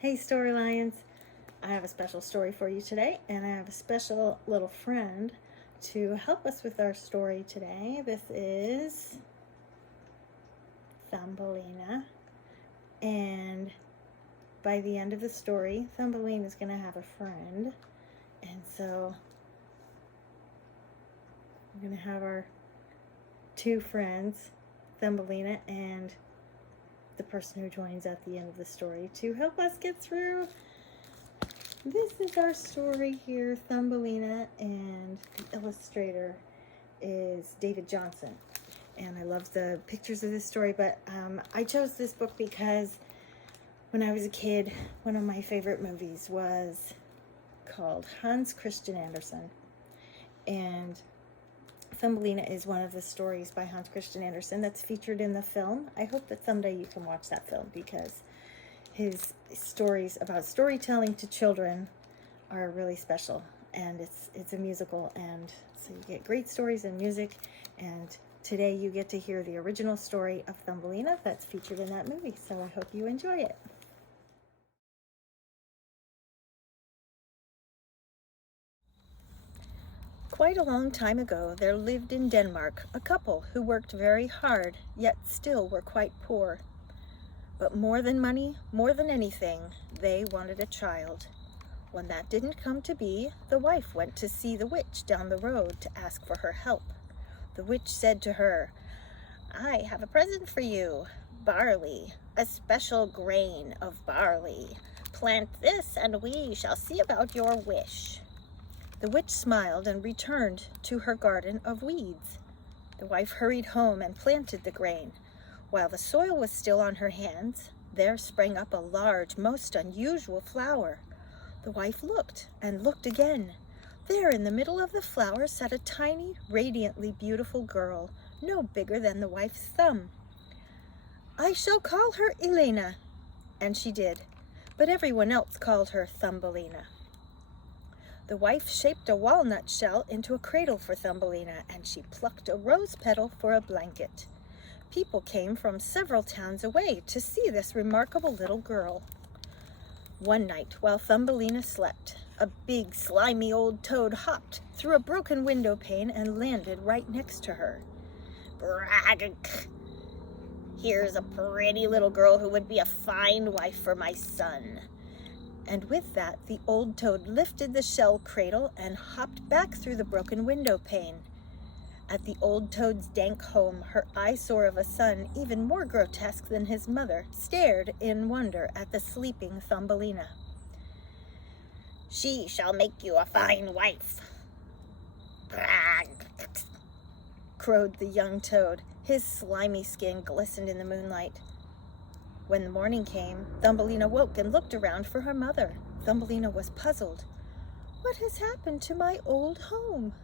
Hey Story Lions, I have a special story for you today, and I have a special little friend to help us with our story today. This is Thumbelina, and by the end of the story, Thumbelina is going to have a friend, and so we're going to have our two friends, Thumbelina and the person who joins at the end of the story, to help us get through. This is our story here, Thumbelina, and the illustrator is David Johnson. And I love the pictures of this story, but I chose this book because when I was a kid, one of my favorite movies was called Hans Christian Andersen. And Thumbelina is one of the stories by Hans Christian Andersen that's featured in the film. I hope that someday you can watch that film because his stories about storytelling to children are really special, and it's a musical, and so you get great stories and music, and today you get to hear the original story of Thumbelina that's featured in that movie, so I hope you enjoy it. Quite a long time ago, there lived in Denmark a couple who worked very hard, yet still were quite poor. But more than money, more than anything, they wanted a child. When that didn't come to be, the wife went to see the witch down the road to ask for her help. The witch said to her, "I have a present for you, barley, a special grain of barley. Plant this and we shall see about your wish." The witch smiled and returned to her garden of weeds. The wife hurried home and planted the grain. While the soil was still on her hands, there sprang up a large, most unusual flower. The wife looked and looked again. There in the middle of the flower sat a tiny, radiantly beautiful girl, no bigger than the wife's thumb. "I shall call her Elena," and she did, but everyone else called her Thumbelina. The wife shaped a walnut shell into a cradle for Thumbelina, and she plucked a rose petal for a blanket. People came from several towns away to see this remarkable little girl. One night, while Thumbelina slept, a big, slimy old toad hopped through a broken window pane and landed right next to her. "Brag! Here's a pretty little girl who would be a fine wife for my son." And with that, the old toad lifted the shell cradle and hopped back through the broken window pane. At the old toad's dank home, her eyesore of a son, even more grotesque than his mother, stared in wonder at the sleeping Thumbelina. "She shall make you a fine wife," crowed the young toad. His slimy skin glistened in the moonlight. When the morning came, Thumbelina woke and looked around for her mother. Thumbelina was puzzled. "What has happened to my old home?"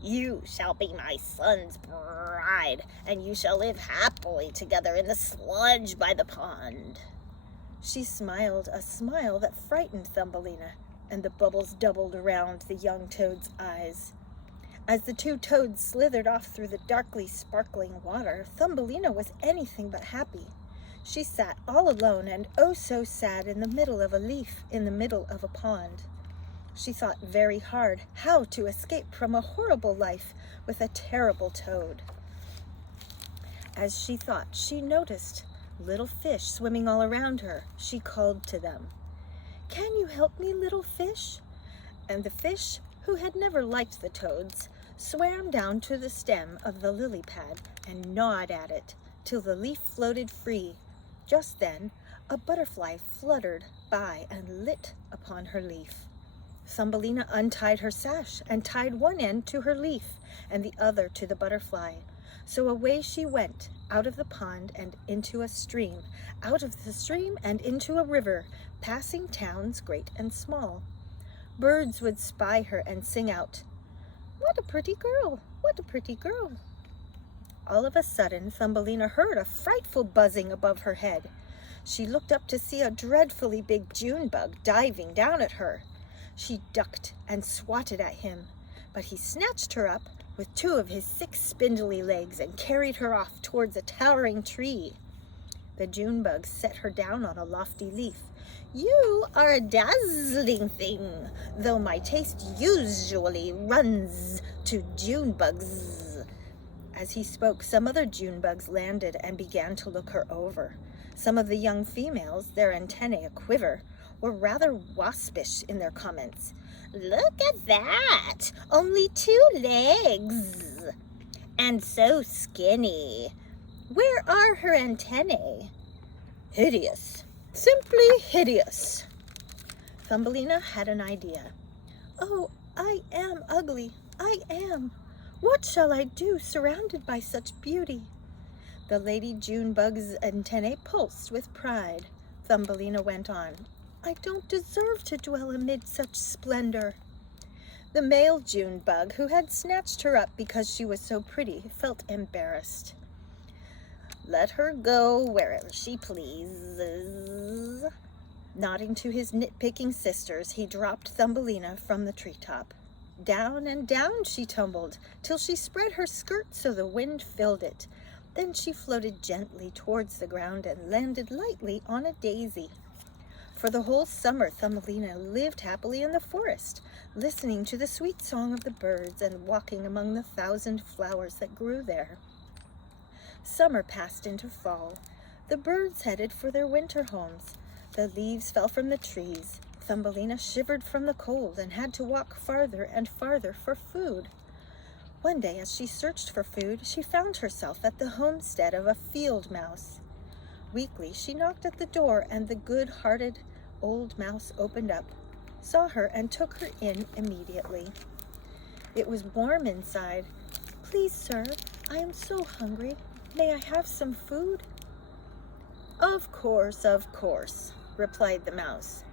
"You shall be my son's bride, and you shall live happily together in the sludge by the pond." She smiled a smile that frightened Thumbelina, and the bubbles doubled around the young toad's eyes. As the two toads slithered off through the darkly sparkling water, Thumbelina was anything but happy. She sat all alone and oh so sad in the middle of a leaf in the middle of a pond. She thought very hard how to escape from a horrible life with a terrible toad. As she thought, she noticed little fish swimming all around her. She called to them, "Can you help me, little fish?" And the fish, who had never liked the toads, swam down to the stem of the lily pad and gnawed at it till the leaf floated free. Just then, a butterfly fluttered by and lit upon her leaf. Thumbelina untied her sash and tied one end to her leaf and the other to the butterfly. So away she went, out of the pond and into a stream, out of the stream and into a river, passing towns great and small. Birds would spy her and sing out, "What a pretty girl! What a pretty girl!" All of a sudden, Thumbelina heard a frightful buzzing above her head. She looked up to see a dreadfully big June bug diving down at her. She ducked and swatted at him, but he snatched her up with two of his 6 spindly legs and carried her off towards a towering tree. The June bug set her down on a lofty leaf. "You are a dazzling thing, though my taste usually runs to June bugs." As he spoke, some other June bugs landed and began to look her over. Some of the young females, their antennae a-quiver, were rather waspish in their comments. "Look at that! Only 2 legs! And so skinny! Where are her antennae?" "Hideous! Simply hideous!" Thumbelina had an idea. "Oh, I am ugly, I am. What shall I do surrounded by such beauty?" The Lady June bug's antennae pulsed with pride. Thumbelina went on. "I don't deserve to dwell amid such splendor." The male June bug, who had snatched her up because she was so pretty, felt embarrassed. "Let her go wherever she pleases." Nodding to his nitpicking sisters, he dropped Thumbelina from the treetop. Down and down she tumbled, till she spread her skirt so the wind filled it. Then she floated gently towards the ground and landed lightly on a daisy. For the whole summer, Thumbelina lived happily in the forest, listening to the sweet song of the birds and walking among the 1,000 flowers that grew there. Summer passed into fall. The birds headed for their winter homes. The leaves fell from the trees. Thumbelina shivered from the cold and had to walk farther and farther for food. One day, as she searched for food, she found herself at the homestead of a field mouse. Weakly, she knocked at the door, and the good-hearted old mouse opened up, saw her, and took her in immediately. It was warm inside. "Please, sir, I am so hungry. May I have some food?" Of course," replied the mouse.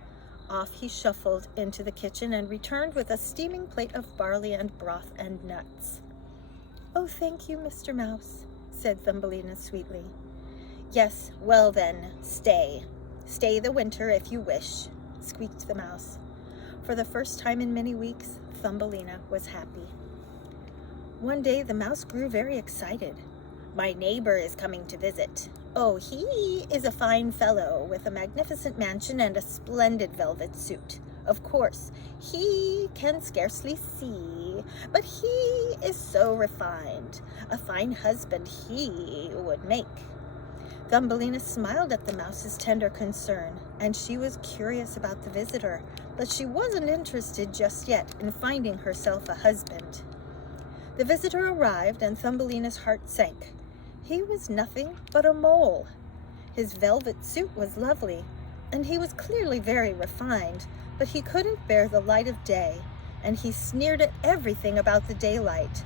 Off he shuffled into the kitchen and returned with a steaming plate of barley and broth and nuts. "Oh, thank you, Mr. Mouse," said Thumbelina sweetly. "Yes, well then, stay. Stay the winter if you wish," squeaked the mouse. For the first time in many weeks, Thumbelina was happy. One day the mouse grew very excited. "My neighbor is coming to visit. Oh, he is a fine fellow with a magnificent mansion and a splendid velvet suit. Of course, he can scarcely see, but he is so refined. A fine husband he would make." Thumbelina smiled at the mouse's tender concern, and she was curious about the visitor, but she wasn't interested just yet in finding herself a husband. The visitor arrived, and Thumbelina's heart sank. He was nothing but a mole. His velvet suit was lovely, and he was clearly very refined, but he couldn't bear the light of day, and he sneered at everything about the daylight,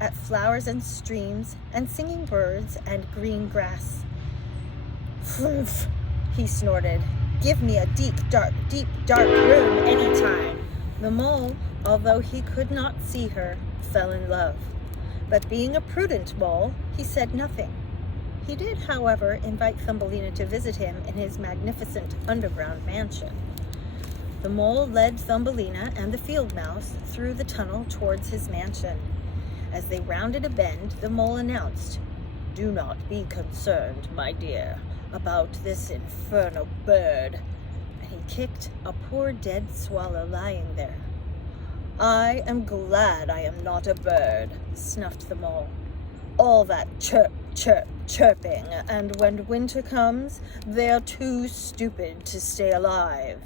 at flowers and streams and singing birds and green grass. "Flumph," he snorted. "Give me a deep, dark room any time." The mole, although he could not see her, fell in love. But being a prudent mole, he said nothing. He did, however, invite Thumbelina to visit him in his magnificent underground mansion. The mole led Thumbelina and the field mouse through the tunnel towards his mansion. As they rounded a bend, the mole announced, "Do not be concerned, my dear, about this infernal bird." And he kicked a poor dead swallow lying there. "I am glad I am not a bird," snuffed the mole. "All that chirp, chirp, chirping, and when winter comes, they are too stupid to stay alive."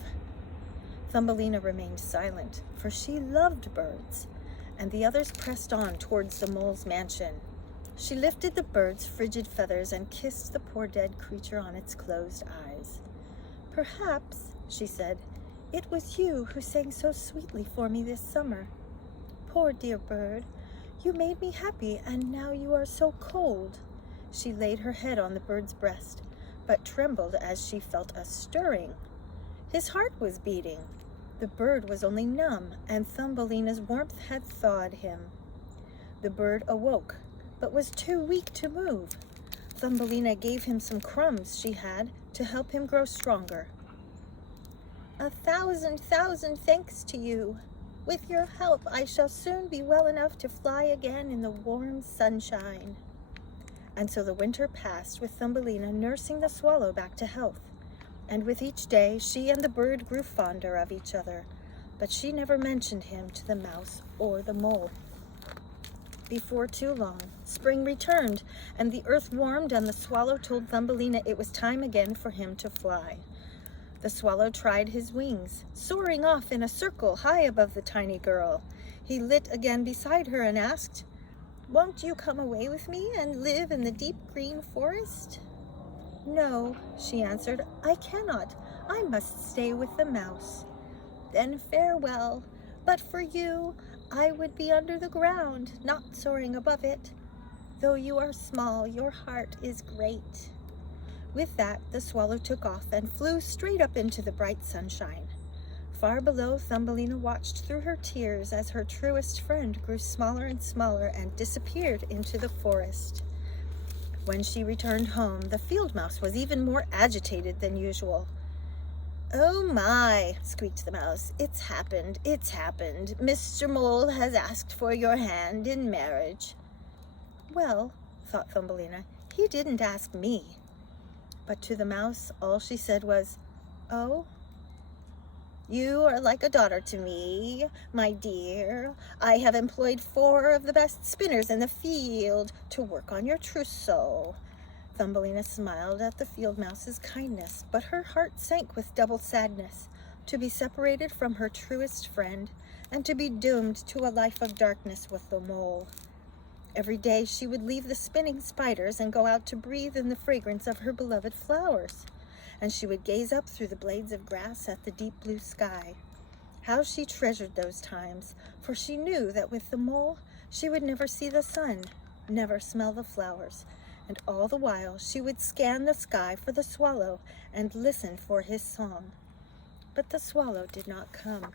Thumbelina remained silent, for she loved birds, and the others pressed on towards the mole's mansion. She lifted the bird's frigid feathers and kissed the poor dead creature on its closed eyes. "Perhaps," she said, "it was you who sang so sweetly for me this summer. Poor dear bird, you made me happy, and now you are so cold." She laid her head on the bird's breast, but trembled as she felt a stirring. His heart was beating. The bird was only numb, and Thumbelina's warmth had thawed him. The bird awoke, but was too weak to move. Thumbelina gave him some crumbs she had to help him grow stronger. "A thousand thanks to you. With your help, I shall soon be well enough to fly again in the warm sunshine." And so the winter passed with Thumbelina nursing the swallow back to health. And with each day, she and the bird grew fonder of each other, but she never mentioned him to the mouse or the mole. Before too long, spring returned, and the earth warmed, and the swallow told Thumbelina it was time again for him to fly. The swallow tried his wings, soaring off in a circle high above the tiny girl. He lit again beside her and asked, "Won't you come away with me and live in the deep green forest?" "No," she answered, "I cannot. I must stay with the mouse." "Then farewell. But for you, I would be under the ground, not soaring above it. Though you are small, your heart is great." With that, the swallow took off and flew straight up into the bright sunshine. Far below, Thumbelina watched through her tears as her truest friend grew smaller and smaller and disappeared into the forest. When she returned home, the field mouse was even more agitated than usual. "Oh my," squeaked the mouse, it's happened. Mr. Mole has asked for your hand in marriage." "Well," thought Thumbelina, "he didn't ask me." But to the mouse, all she said was, "Oh, you are like a daughter to me, my dear. I have employed 4 of the best spinners in the field to work on your trousseau." Thumbelina smiled at the field mouse's kindness, but her heart sank with double sadness, to be separated from her truest friend, and to be doomed to a life of darkness with the mole. Every day she would leave the spinning spiders and go out to breathe in the fragrance of her beloved flowers, and she would gaze up through the blades of grass at the deep blue sky. How she treasured those times, for she knew that with the mole she would never see the sun, never smell the flowers, and all the while she would scan the sky for the swallow and listen for his song. But the swallow did not come.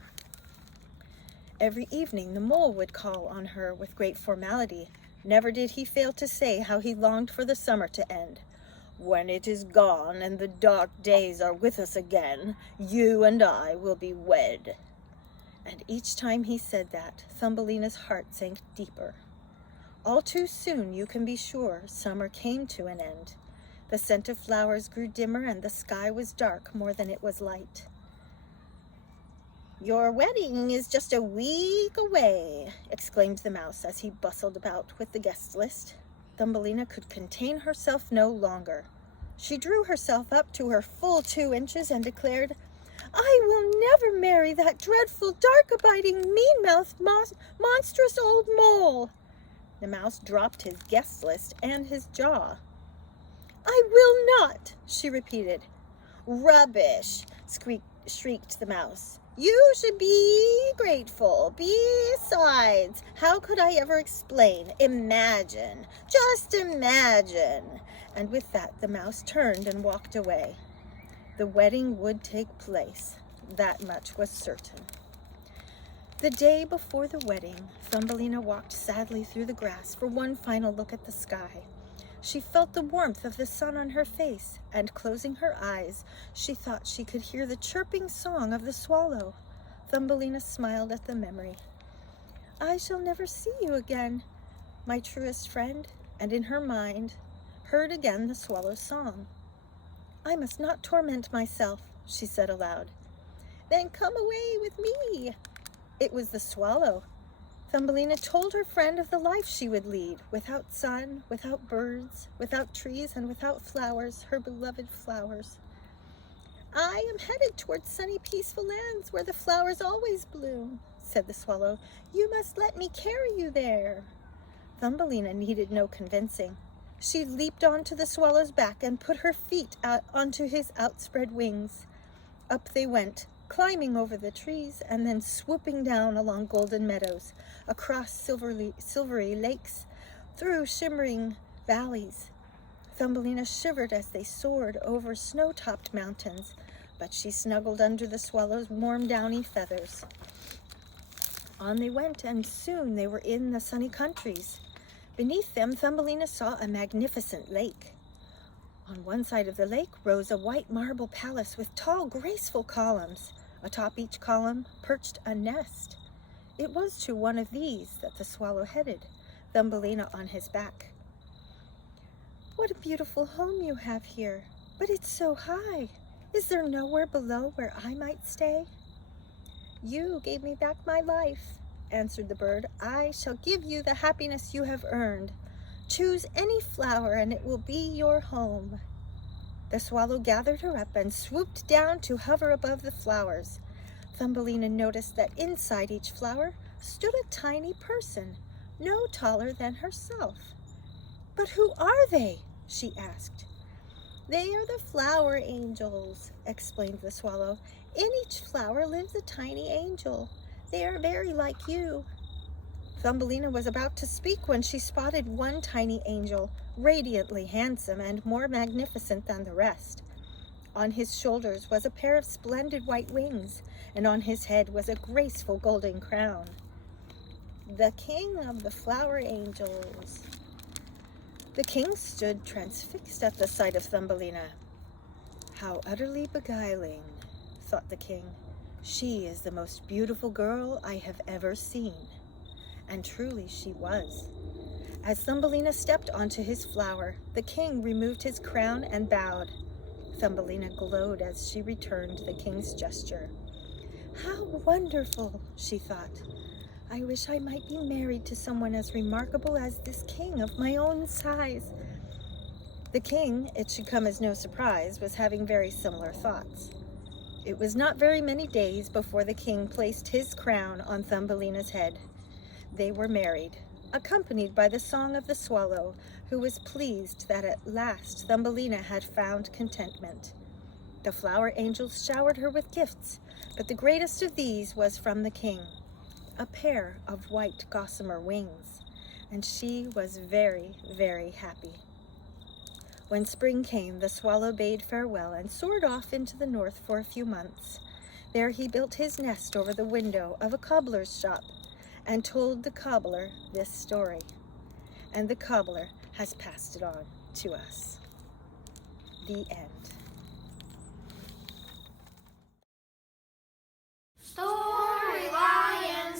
Every evening the mole would call on her with great formality. Never did he fail to say how he longed for the summer to end. "When it is gone and the dark days are with us again, you and I will be wed." And each time he said that, Thumbelina's heart sank deeper. All too soon, you can be sure, summer came to an end. The scent of flowers grew dimmer, and the sky was dark more than it was light. "Your wedding is just a week away," exclaimed the mouse as he bustled about with the guest list. Thumbelina could contain herself no longer. She drew herself up to her full 2 inches and declared, "I will never marry that dreadful, dark-abiding, mean-mouthed, monstrous old mole." The mouse dropped his guest list and his jaw. "I will not," she repeated. "Rubbish," shrieked the mouse. "You should be grateful. Besides, how could I ever explain? Imagine, just imagine." And with that, the mouse turned and walked away. The wedding would take place. That much was certain. The day before the wedding, Thumbelina walked sadly through the grass for one final look at the sky. She felt the warmth of the sun on her face, and closing her eyes, she thought she could hear the chirping song of the swallow. Thumbelina smiled at the memory. "I shall never see you again, my truest friend," and in her mind heard again the swallow's song. "I must not torment myself," she said aloud. "Then come away with me." It was the swallow. Thumbelina told her friend of the life she would lead, without sun, without birds, without trees, and without flowers, her beloved flowers. "I am headed towards sunny, peaceful lands where the flowers always bloom," said the swallow. "You must let me carry you there." Thumbelina needed no convincing. She leaped onto the swallow's back and put her feet out onto his outspread wings. Up they went, climbing over the trees and then swooping down along golden meadows, across silvery lakes, through shimmering valleys. Thumbelina shivered as they soared over snow-topped mountains, but she snuggled under the swallow's warm, downy feathers. On they went, and soon they were in the sunny countries. Beneath them, Thumbelina saw a magnificent lake. On one side of the lake rose a white marble palace with tall, graceful columns. Atop each column perched a nest. It was to one of these that the swallow headed, Thumbelina on his back. What a beautiful home you have here, but it's so high. Is there nowhere below where I might stay? You gave me back my life, answered the bird. I shall give you the happiness you have earned. Choose any flower and it will be your home. The swallow gathered her up and swooped down to hover above the flowers. Thumbelina noticed that inside each flower stood a tiny person, no taller than herself. But who are they? She asked. They are the flower angels, explained the swallow. In each flower lives a tiny angel. They are very like you. Thumbelina was about to speak when she spotted one tiny angel, radiantly handsome and more magnificent than the rest. On his shoulders was a pair of splendid white wings, and on his head was a graceful golden crown. The king of the flower angels. The king stood transfixed at the sight of Thumbelina. How utterly beguiling, thought the king. She is the most beautiful girl I have ever seen. And truly she was. As Thumbelina stepped onto his flower, the king removed his crown and bowed. Thumbelina glowed as she returned the king's gesture. How wonderful, she thought. I wish I might be married to someone as remarkable as this king of my own size. The king, it should come as no surprise, was having very similar thoughts. It was not very many days before the king placed his crown on Thumbelina's head. They were married, accompanied by the song of the swallow, who was pleased that at last Thumbelina had found contentment. The flower angels showered her with gifts, but the greatest of these was from the king, a pair of white gossamer wings, and she was very, very happy. When spring came, the swallow bade farewell and soared off into the north for a few months. There he built his nest over the window of a cobbler's shop and told the cobbler this story. And the cobbler has passed it on to us. The end.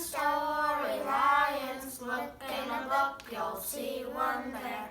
Story lions, look in a book, you'll see one there.